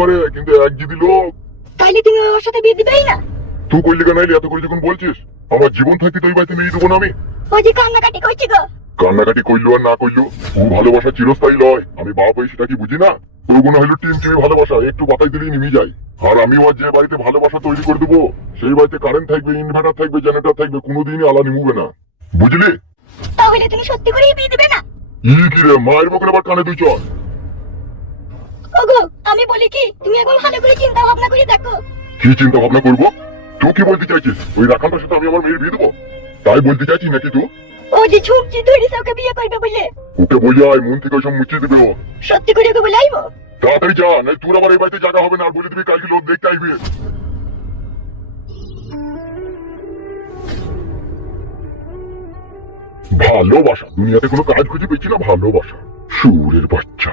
পারে, কিন্তু এক জিবি লোক। তাইলে তুমি ওর সাথে বিয়ে দিবেই না? তুই কইলি কেন এত করে যখন বলছিস? আমার জীবন থাকতে তো এই বাড়িতে মেয়ে দেবো না আমি। ওই যে কান্নাকাটি করছি গো। কান্নাকাটি করলো আর না করলো, ও ভালোবাসা চিরস্থায়ী লয়। আমি বাপ হয়ে সেটা কি বুঝি না? ও মনে হলো টিম টিমে ভালোবাসা, একটু বাতাই দিলেই নেমে যায়। আর আমিও আর যে বাড়িতে ভালোবাসা তৈরি করে দেবো, সেই বাড়িতে কারেন্ট থাকবে, ইনভার্টার থাকবে, জেনারেটর থাকবে, কোনোদিনই আলা নিমুবে না, বুঝলি? তাহলে তুমি সত্যি করেই বিয়ে দিবে না? কি রে, মায়ের বকরে আবার কানে তুই চল। ওগো, আমি বলি কি, তুমি একবার ভালো করে চিন্তা ভাবনা করে দেখো। কি চিন্তা ভাবনা করবো? তুই কি বলতে চাইছিস? ওই রাখালটার সাথে আমি আমার মেয়ের বিয়ে দেবো তাই বলতে চাইছিস নাকি তুই? ও যে ছুপছি ধরিস ওকে বিয়ে করবে বলে। ওকে বলে আয়, মন থেকে ওইসব মুছিয়ে দেবে ও। সত্যি করে ওকে বলে আইবো? তাড়াতাড়ি যা, নাই তোর আবার এই বাড়িতে জায়গা হবে না। আর বলে দিবি কালকে লোক দেখতে আসবে। ভালোবাসা দুনিয়াতে কোনো কাজ খুঁজে পেয়েছি না। ভালোবাসা সুরের বাচ্চা।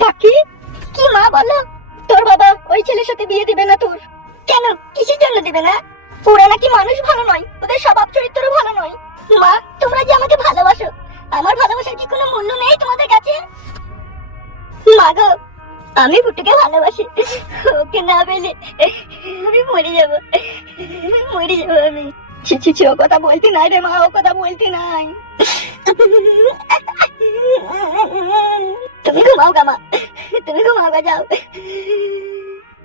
পাখি, কি মা বলো? তোর বাবা ওই ছেলের সাথে বিয়ে দিবে না তোর? কেন, কিসের জন্য দিবে না? ওরা নাকি মানুষ ভালো নয়, ওদের স্বভাব চরিত্র ভালো নয়। মা, তোমরা যে আমাকে ভালোবাসো, আমার ভালোবাসার কি কোনো মূল্য নেই তোমাদের কাছে? মা গো, আমি ফুটুকে ভালোবাসি। ওকে না পেলে আমি মরে যাবো, মরে যাবো আমি। ছি ছি ছি, ও কথা বলতে নাই রে মা, ও কথা বলতে নাই। তুমি ঘুমাও গা মা, তুমি ঘুমাও গা, যাও।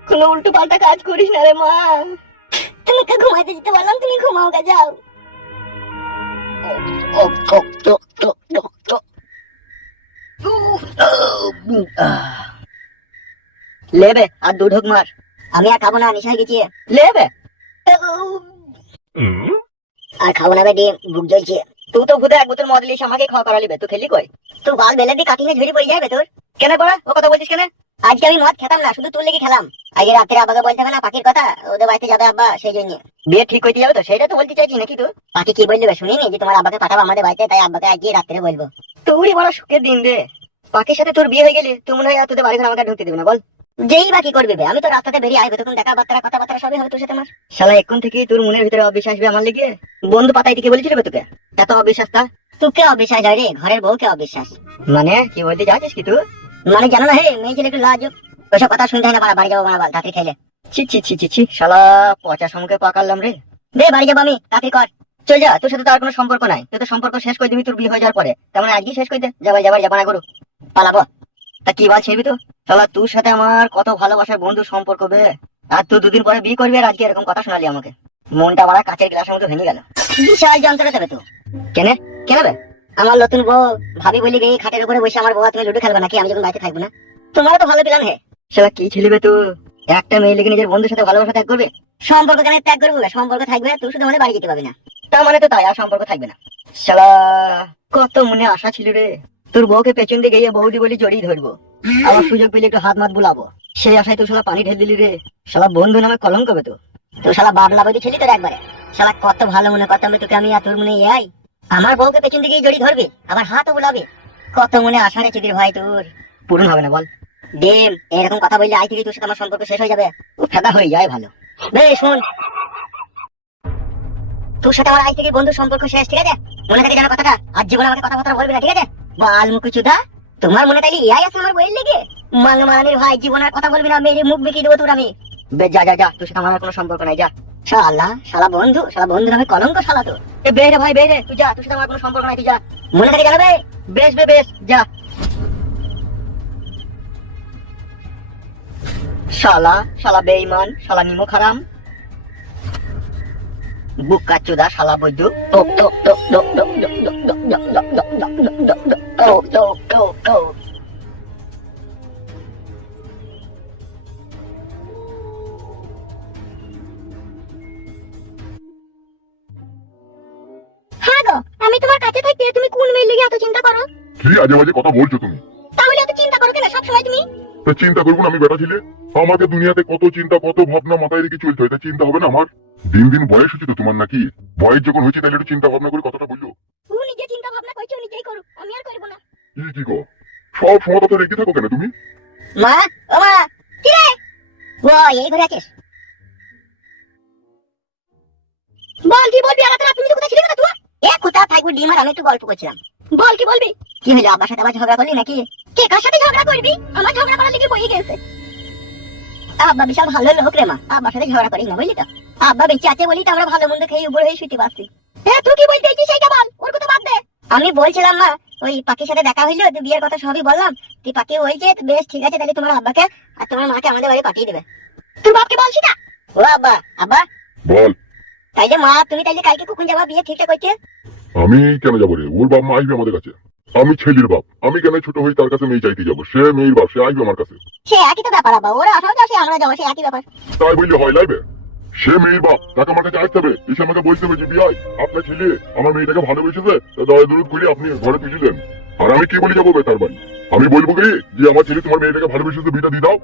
কোনো উল্টো পাল্টা কাজ করিস না রে মা। তুমি তো ঘুমাইতে যেতে বললাম, তুমি ঘুমাও গা, যাও। লেবে আর দু ঢোক মার। আমি আর খাবো না, নিশায় গেছি। লেবে আর খাবো না বে, ডিম বুক জ্বলছে। তুই তো খুদে এক বোতল মদ লিস আমাকে খাওয়া করালিবে, তুই খেলি কই? তুই বাল বেলে দিয়ে কাটিনে ঝুড়ি পড়ে যাবে তোর। কেন পড়া ও কথা বলছিস কেন? আজকে আমি মদ খেতাম না, শুধু তোর লেগে খেলাম। আজকে রাত্রে আব্বাকে বলতে হবে না পাখির কথা, ওদের বাড়িতে যাবে আব্বা, সেই জন্য। বিয়ে ঠিক করতে যাবে তো, সেটা তো বলতে চাইছি নাকি তুই? পাখি কি বলবে শুনিনি যে তোমার আব্বাকে পাঠাবো আমাদের বাড়িতে, তাই আব্বাকে আজকে রাত্রে বলবো। তোরই বড় সুখের দিন রে, পাখির সাথে তোর বিয়ে হয়ে গেলে তুই মনে হয় আর তোদের বাড়ি ঘর আমাকে ঢুকতে দিবি না, বল? যেই বাকি করবি বে, আমি তো রাস্তাতে বেরিয়ে আইবো, তখন দেখা বার্তা কথাবার্তা সবই হবে তোর সাথে আমার। শালা এখন থেকে তোর মনের ভিতরে অবিশ্বাস আসবে আমার লেগে। বন্ধু পাতাই থেকে বলেছিল বে তোকে এত অবিশ্বাস? তা তোকে অবিশ্বাস হয় রে, ঘরের বউকে অবিশ্বাস। মানে কি বলতে চাচ্ছিস কি তুই? মানে জানো না হে, মেয়ে ছেলে একটু লাজ, ওইসব কথা শুনতে হয় না, বাড়ি যাবো বাড়া, তাড়াতাড়ি খেলে। ছি ছি ছি ছি ছি, শালা পচা সম্মুখে পাকালাম রে। দে বাড়ি যাবো আমি, তাড়াতাড়ি কর। চল যা, তোর সাথে তো আর কোনো সম্পর্ক নাই। তুই তো সম্পর্ক শেষ করে দিবি তোর বিয়ে হয়ে যাওয়ার পরে, তেমন আজকে শেষ করে দে। যাবার যাবার যাবা না গরু, পালাবো। তা কি বল ছিবি তো? শালা তোর সাথে আমার কত ভালোবাসার বন্ধু সম্পর্ক বে, আর তুই দুদিন পরে বিয়ে করবি আর আজকে এরকম কথা শোনালি আমাকে। মনটা আমার কাঁচের গ্লাসের মতো ভেঙে গেল। বিশাল যন্ত্রণা দেবে তো। কেনে কেন বে? আমার নতুন বউ ভাবি বলি গিয়ে খাটের উপরে বসে আমার বউ তুমি লুডো খেলবে নাকি, আমি যখন বাড়িতে থাকবো না? তোমারও তো ভালো প্ল্যান হে। শালা কি ছেলে বে তুই, একটা মেয়ে লেগে নিজের বন্ধুর সাথে ভালোবাসা ত্যাগ করবে? সম্পর্ক কেন ত্যাগ করবো? সম্পর্ক থাকবে, তুই শুধু আমাদের বাড়ি যেতে পারবি না। তার মানে তো তাই, আর সম্পর্ক থাকবে না? শালা কত মনে আশা ছিল রে, তোর বউকে পেছন দিয়ে গিয়ে বৌদি বলি জড়িয়ে ধরবো, আবার সুযোগ পেলে একটু হাত মাত বুলাবো, সেই আশায় তো শালা পানি ঢেল দিলি রে। শালা বন্ধু নামে কলঙ্ক হবে তো। তো শালা বাবলা বৌদি ছিলি তোর একবারে। শালা কত ভালো মনে করতাম তোকে আমি, আর তোর মনে আই আমার বউকে পেছন দিকে জড়িয়ে ধরবে, আবার হাতও বুলাবে। কত মনে আশা রে চিদির ভাই, তোর পূরণ হবে না বল? ডেম এরকম কথা বললে আজ থেকে তোর সাথে আমার সম্পর্ক শেষ হয়ে যাবে। ও ফেদা হয়ে যায় ভালো। বে শোন, তোর সাথে আমার আজ থেকে বন্ধুর সম্পর্ক শেষ, ঠিক আছে? মনে থাকে জানো কথাটা, আর জীবনে আমাকে কথাবার্তা বলবি না, ঠিক আছে? বাল মুকুচুদা, তোমার মনে তাইলে ইয়াই আছে আমার বইয়ের লেগে? মানমানের ভাই, জীবনে আর কথা বলবি না, মেরে মুখ বেঁকিয়ে দেবো তোর আমি। বে যা যা যা, তোর সাথে আমার কোনো সম্পর্ক নাই, যা। শালা শালা বন্ধু, শালা বন্ধু নামে কলঙ্ক শালা তো। এ বেরে ভাই বেরে, তুই যা, তোর সাথে আমার কোনো সম্পর্ক নাই, তুই যা। মনে থাকে জানো বে? বেশ বে বেশ, যা। শালা শালা বেঈমান, শালা নিমক হারাম, বুকা চোদা, শালা বৈদ্যু। টোক টোক টোক টোক টোক টোক টোক টোক টোক টোক টোক টোক টোক টোক টোক টোক টোক। হ্যাঁ গো, আমি তোমার কাছে থাকতে তুমি কোন মেয়ের লেগে এত চিন্তা করো? কি আজে বাজে কথা বলছো তুমি? তাহলে এত চিন্তা করো কেন সব সময় তুমি? তা চিন্তা করবো না আমি বেটা ছিলে? আমাকে দুনিয়াতে কত চিন্তা কত ভাবনা মাথায় রেখে চলতে হয়, তা চিন্তা হবে না আমার? দিন দিন বয়স হচ্ছে তো তোমার নাকি? বয়স যখন হচ্ছে তাহলে একটু চিন্তা ভাবনা করে কথাটা বললো। তুমি নিজে চিন্তা ভাবনা করছো, নিজেই করো, আমি আর করবো না। কি গো, সব সময় কথা রেখে থাকো কেন তুমি? মা, ও মা, কি রে? ও এই ঘরে আছিস? বল কি বলবি? আর রাতে তুমি তো কোথায় ছিলি না তুই? এ কোথা একবার ডিম আর আমি একটু গল্প করছিলাম। বল কি বলবি? কি হলো, আব্বার সাথে আবার ঝগড়া করলি নাকি? কে কার সাথে ঝগড়া করবি? আমার ঝগড়া করার লেগে বই গেছে। আব্বা বিশাল ভালো লোক রে মা, আব্বার সাথে ঝগড়া করিস না বুঝলি তো। আব্বা বেঁচে আছে বলি তো আমরা ভালো মন্দ খেয়ে উপর হয়ে শুতে পারছি। তুই কি বলতে চাইছিস সেটা বল, ওর কথা বাদ দে। আমি বলছিলাম মা, ওই পাখির সাথে দেখা হইলো, তুই বিয়ের কথা সবই বললাম। তুই পাখি বলছে বেশ ঠিক আছে, তাহলে তোমার আব্বাকে আর তোমার মাকে আমাদের বাড়ি পাঠিয়ে দেবে। তুই বাপকে বলছিস না? ও আব্বা, আব্বা বল। তাইলে মা তুমি তাইলে কালকে কখন যাবা বিয়ে ঠিকঠাক করতে? আমি কেন যাবো রে? ওর বাপ মা আসবে আমাদের কাছে। আমি ছেলের বাপ, আমি কেন ছোট হই তার কাছে মেয়ে চাইতে যাবো? সে মেয়ের বাপ, সে আসবে আমার কাছে। সে একই তো ব্যাপার আব্বা, ওরা আসাও যাও, সে আমরা যাবো, সে একই ব্যাপার। তাই বললে হয় লাইবে? সে মেয়ের বাপ, তাকে আমার কাছে আসতে হবে, এসে আমাকে বলতে হবে যে বিয়াই আপনার ছেলে আমার মেয়েটাকে ভালোবেসেছে, দয়া দূরত করে আপনি ঘরে পিছিয়ে দেন। আর আমি কি বলি যাবো তার বাড়ি? আমি বলবো কি যে আমার ছেলে তোমার মেয়েটাকে ভালোবেসেছে, বিয়েটা দিয়ে দাও।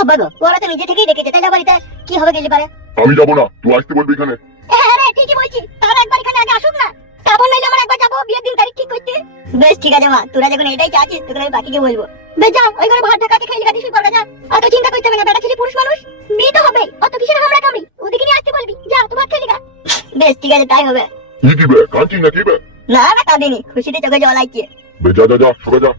আব্বা গো, ওরা তো নিজে থেকেই ডেকেছে, তাইলে বাড়িতে কি হবে গেলে পারে? আমি যাবো না, তুই আসতে বলবি এখানে। হ্যাঁ রে, ঠিকই বলছি, তারা একবার এখানে আগে আসুক না, তারপর নাইলে আমরা একবার যাবো বিয়ের দিন তারিখ ঠিক করতে। বেশ ঠিক আছে মা, তোরা যখন এটাই চাচ্ছিস তখন আমি বাকিকে বলবো। বেশ যা, ওই ঘরে ভাত ঢাকাতে খেয়ে গাড়ি শুয়ে পড়া যা, অত চিন্তা করতে হবে না, বেটা ছেলে পুরুষ মানুষ, বিয়ে তো হবে, অত কিসের হামলা কামড়ি, ওদিকে নিয়ে আসতে বলবি, যা তো ভাত খেয়ে গা। বেশ ঠিক আছে, তাই হবে। কি দিবে? কাঁদছিস না কি বে? না না কাঁদিনি, খুশিতে চোখে জল আসছে। বে যা যা যা, সরে যা।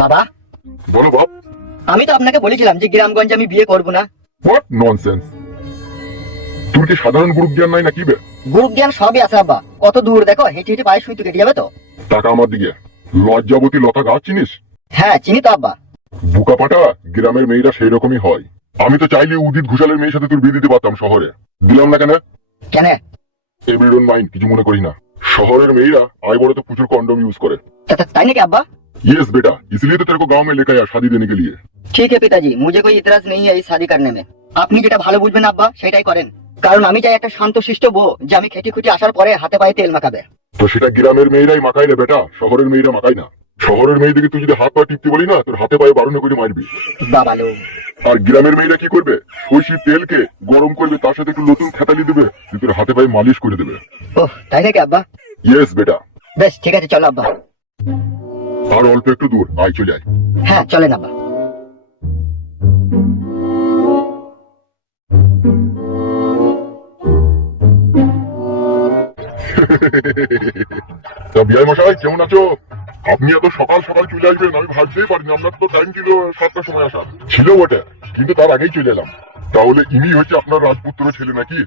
বাবা, বলো বাপ। আমি তো আপনাকে বলেছিলাম যে গ্রামগঞ্জে আমি বিয়ে করব না। What nonsense! তোর কি সাধারণ গ্রুপ জ্ঞান নাই নাকি বে? গ্রুপ জ্ঞান সবই আছে আব্বা, কত দূর দেখো, হেঁটে হেঁটে পায়ে সুই তো কেটে যাবে তো। টাকা আমার দিকে। লজ্জাবতী লতা গাছ চিনিস? হ্যাঁ চিনি তো আব্বা। বুকা পাটা গ্রামের মেয়েরা সেই রকমই হয়। আমি তো চাইলে উদিত ঘোষালের মেয়ের সাথে তোর বিয়ে দিতে পারতাম শহরে, দিলাম না কেন? কেন? এভরি ডোন্ট মাইন্ড, কিছু মনে করি না। শহরের মেয়েরা आए बड़े तो प्रचुर कॉन्डोम यूज करे। ताई नहीं क्या अब्बा? यस बेटा, इसलिए तो तेरे को गांव में लेकर आया शादी देने के लिए। ঠিক আছে পিতাজি, मुझे कोई इतराज नहीं है इस शादी करने में। আপনি যেটা ভালো বুঝবেন আব্বা সেটাই করেন, কারণ আমি চাই একটা শান্তশিষ্ট বউ যে আমি খেটে খুঁটি আসার পরে হাতে পায়ে তেল মাখাবে। তো সেটা গ্রামের মেয়েরাই মাখায় রে বেটা, শহরের মেয়েরা মাখায় না। শহরের মেয়েদেরকে তুই যদি হাত পা টিপতে বলি না, তোর হাতে পায়ে বারণ করে মারবি। বাবা লো। আর গ্রামের মেয়েরা কি করবে? সরষের তেলকে গরম করবে, তার সাথে একটু নতুন খেতালি দেবে, তোর হাতে পায়ে মালিশ করে দেবে। ওহ তাই নাকি আব্বা? ইয়েস বেটা। বেশ ঠিক আছে চলো আব্বা। আর অল্প একটু দূর, আয় চলে আয়। হ্যাঁ চলেন আব্বা। তা বিআই মশাই কেমন আছো? আপনি এত সকাল সকাল চলে আসবেন আমি ভাবতেই পারিনি। আপনার তো টাইম ছিল 7টার সময় আসা ছিল বটে, কিন্তু তার আগেই চলে এলাম। তাহলে ইনি হচ্ছে আপনার রাজপুত্র ছেলে নাকি?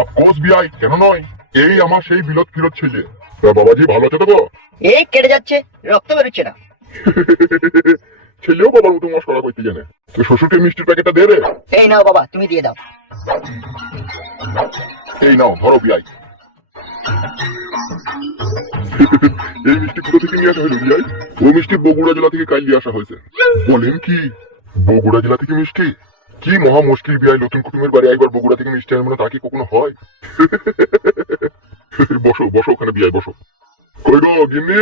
অফকোর্স বিআই, কেন নয়, এই আমার সেই বিলত ফিরত ছেলে। তা বাবাজি ভালো আছে তো? এই কেটে যাচ্ছে, রক্ত বেরোচ্ছে না। ছেলেও বাবার মতো মস্করা করতে জানে। তো শ্বশুরকে মিষ্টির প্যাকেটটা দে রে। এই নাও বাবা, তুমি দিয়ে দাও। এই নাও ধরো বিআই। এই মিষ্টি কোথা থেকে নিয়ে আসা হলো বিআই? ওই মিষ্টি বগুড়া জেলা থেকে কাল নিয়ে আসা হয়েছে। বলেন কি? বগুড়া জেলা থেকে মিষ্টি? কি মহা মুশকিল বিআই, নতুন কুটুমের বাড়ি একবার বগুড়া থেকে মিষ্টি আনবো না, তা কি কখনো হয়? বসো বসো ওখানে বিআই, বসো। কই গো গিন্নি?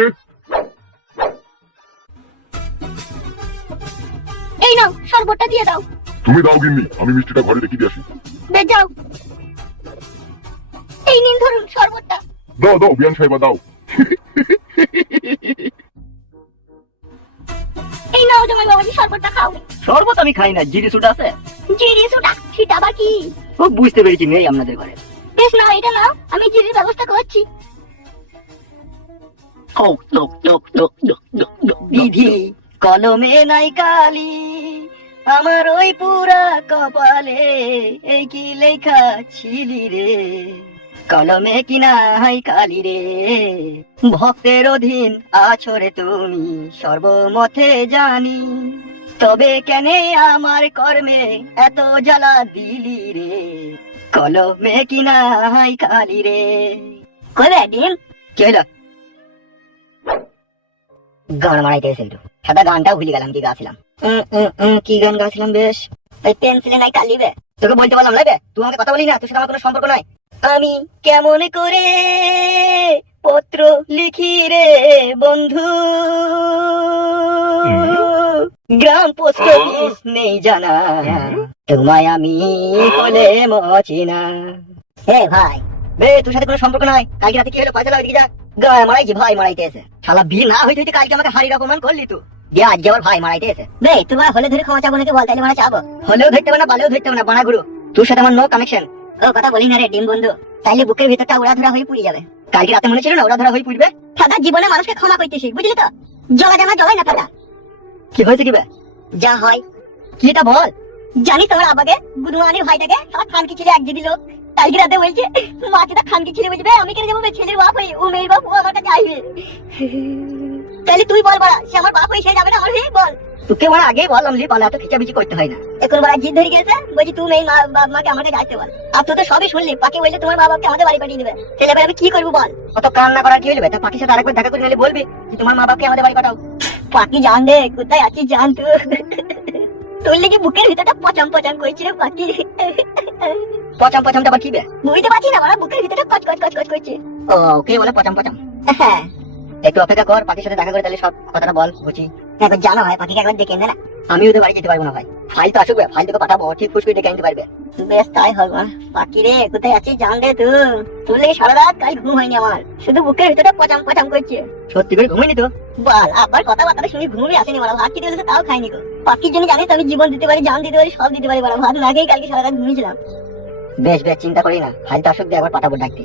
এই নাও শরবতটা দিয়ে দাও। তুমি দাও গিন্নি, আমি মিষ্টিটা ঘরে রেখে দিয়ে আসি। বেশ যাও। এই নিন ধরুন শরবতটা। দাও দাও বিয়ান সাহেবা দাও। এই নাও জামাই বাবাজি শরবতটা খাও। শরবত আমি খাই না, জিরি সুটা আছে। জিরি সুটা? সেটা আবার কি? ও বুঝতে পেরেছি, নেই আপনাদের ঘরে। বেশ নাও, এটা নাও, আমি জিরির ব্যবস্থা করছি। বিধি কলমে নাই কালি, আমার ওই পুরা কপালে এই কি লেখা ছিলি রে, কলমে কিনা হাই কালি রে, ভক্তের অধীন আছো রে তুমি সর্বমতে জানি, তবে কেন আমার কর্মে এত জ্বালা দিলি রে, কলমে কিনা হাই কালি রে। কবে ডিম কি হলো? গান মারাইতে এসে একটু সাদা গানটাও ভুলে গেলাম কি গাছিলাম। কি গান গাছিলাম বেশ? ওই পেন্সিলে নাই কালিবে। তোকে বলতে পারলাম লাগে, তুই আমাকে কথা বলি না, তোর সাথে আমার কোনো সম্পর্ক নাই। আমি কেমন করে পত্র লিখি রে বন্ধু, গ্রাম পোস্ট অফিস নেই জানা, তোমায় আমি হলে মচিনা। এ ভাই বে তোর সাথে কোনো সম্পর্ক নাই। কালকে রাতে কি হলো পয়সা ওইদিকে যা। গায়ে মারাইছি, ভাই মারাইতে এসে। শালা বিয়ে না হইতে হইতে কালকে আমাকে হারির অপমান করলি তুই। দিয়ে আজকে আবার ভাই মারাইতে এসে। বে তোমার হলে ধরে ক্ষমা চাবো নাকি বল, তাইলে মানে চাবো। হলেও ধরতে হবে না, বালেও ধরতে হবে না, বানা গুরু। তোর সাথে আমার নো কানেকশন। ও কথা বলি না রে ডিম বন্ধু, তাইলে বুকের ভিতরটা উড়া ধরা হয়ে পুড়ে যাবে। কালকে রাতে মনে ছিল না ওরা ধরা হয়ে পুড়বে? সাদা জীবনে মানুষকে ক্ষমা করতেছি, বুঝলি তো? জলা জানা জলাই না ফাটা। কি হয়েছে কি বে? যা হয় কি এটা বল। জানিস তোমার আবাকে গুদমানির ভাইটাকে আমার খানকি ছেলে এক দিদি লোক কালকে রাতে বলছে মাছেটা খানকি ছেলে বুঝবে, আমি কেন যাবো? ছেলের বাপ হয়ে ও মেয়ের বাপ, ও আমার কাছে আসবে। তাহলে তুই বল বড়া, সে আমার বাপ হয়ে সে যাবে না আমার হয়ে? বল তোকে মানে আগেই বললাম লি, বলে এত খিচাবিচি করতে হয় না। এখন বড়া জিদ ধরে গেছে, বলছি তুই মেয়ে বাপ মাকে আমার কাছে আসতে বল। আর তুই তো সবই শুনলি, পাখি বললে তোমার মা বাপকে আমাদের বাড়ি পাঠিয়ে দেবে। তাহলে এবার আমি কি করবো বল? অত কান্না করার কি হইবে? তা পাখির সাথে আরেকবার দেখা করে নিলে বলবি যে তোমার মা বাপকে আমাদের বাড়ি পাঠাও। পাখি জান দে কোথায় আছিস, জান তুই। তোর লেগে বুকের ভিতরটা পচাম পচাম করছি রে পাখি। পচাম পচামটা আবার কি বে? বুঝতে পারছি না বড়া, বুকের ভিতরটা কচ কচ কচ কচ করছে। ও কে বলে পচাম পচাম? হ্যাঁ একটু অপেক্ষা কর, পাখির সাথে দেখা করে তাহলে সব কথাটা বল বুঝি। একবার জানো ভাই, পাখিকে একবার ডেকে এনে না। আমি ওদের বাড়ি যেতে পারবো না ভাই, ফাইল তো আসুক, ফাইল তোকে পাঠাবো, ঠিক ফুস করে ডেকে আনতে পারবে। বেশ তাই হবে। পাখি রে কোথায় আছিস জান রে তুই? তোর লেগে সারা রাত কাল ঘুম হয়নি আমার, শুধু বুকের ভিতরটা পচাম পচাম করছে। সত্যি করে ঘুমাইনি তো? বল আবার কথাবার্তা শুনি ঘুমই আসেনি বড়া, ভাত খেতে বলেছে তাও খাইনি গো। পাখির জন্য জানিস আমি জীবন দিতে পারি, জান দিতে পারি, সব দিতে পারি বড়া। ভাত না খেয়ে কালকে সারা রাত ঘুমিয়েছিলাম। বেশ বেশ চিন্তা করি না, ফাইল তো আসুক দিয়ে একবার পাঠাবো ডাকতে।